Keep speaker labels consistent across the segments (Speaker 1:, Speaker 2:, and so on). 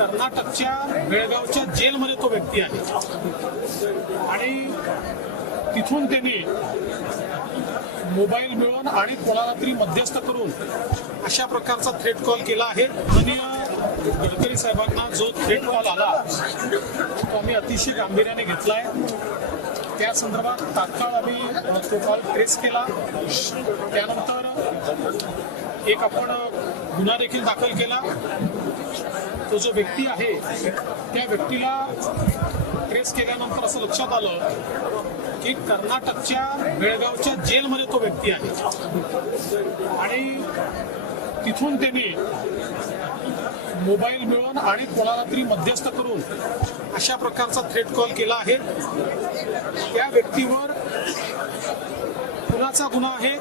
Speaker 1: कर्नाटकच्या बेळगावच्या जेलमध्ये तो व्यक्ती आहे. आणि तिथून त्यांनी मोबाईल मिळवून आणि कोणाला तरी मध्यस्थ करून अशा प्रकारचा थ्रेट कॉल केला आहे. माननीय गडकरी साहेबांना जो थ्रेट कॉल आला तो आम्ही अतिशय गांभीर्याने घेतला आहे त्या संदर्भात तात्काळ आम्ही तो कॉल ट्रेस केला. त्यानंतर एक आपण गुन्हा देखील दाखल केला. तो जो व्यक्ती आहे त्या व्यक्तीला ट्रेस केल्यानंतर असं लक्षात आलं की कर्नाटकच्या बेळगावच्या जेलमध्ये तो व्यक्ती आहे. आणि तिथून त्यांनी मोबाईल मिळून आणि कोणाला तरी मध्यस्थ करून अशा प्रकारचा थ्रेट कॉल केला आहे. त्या व्यक्तीवर कुणाचा गुन्हा आहे?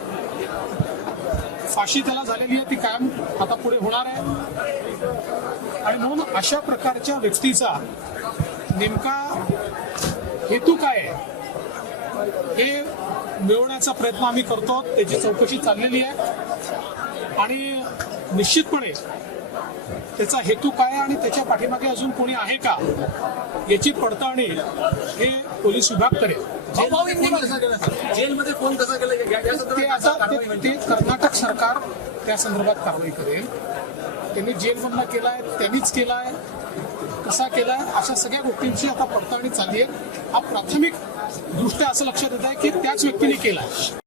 Speaker 1: फाशी त्याला झालेली आहे ती कायम आता पुढे होणार आहे. आणि म्हणून अशा प्रकारच्या व्यक्तीचा नेमका हेतू काय आहे? हे मिळवण्याचा प्रयत्न आम्ही करतो त्याची चौकशी चाललेली आहे. आणि निश्चितपणे त्याचा हेतू काय आहे आणि त्याच्या पाठीमागे अजून कोणी आहे का? याची पडताळणी हे पोलीस विभाग करेल.
Speaker 2: जेलमध्ये फोन कसा केला
Speaker 1: म्हणजे? ते कर्नाटक सरकार त्या संदर्भात कारवाई करेल. त्यांनी जेलमधला केलाय त्यांनीच केलाय. कसा केलाय अशा सगळ्या गोष्टींची आता पडताळणी चालली आहे. हा प्राथमिक दृष्ट्या असं लक्षात येत आहे की त्याच व्यक्तीने केलाय.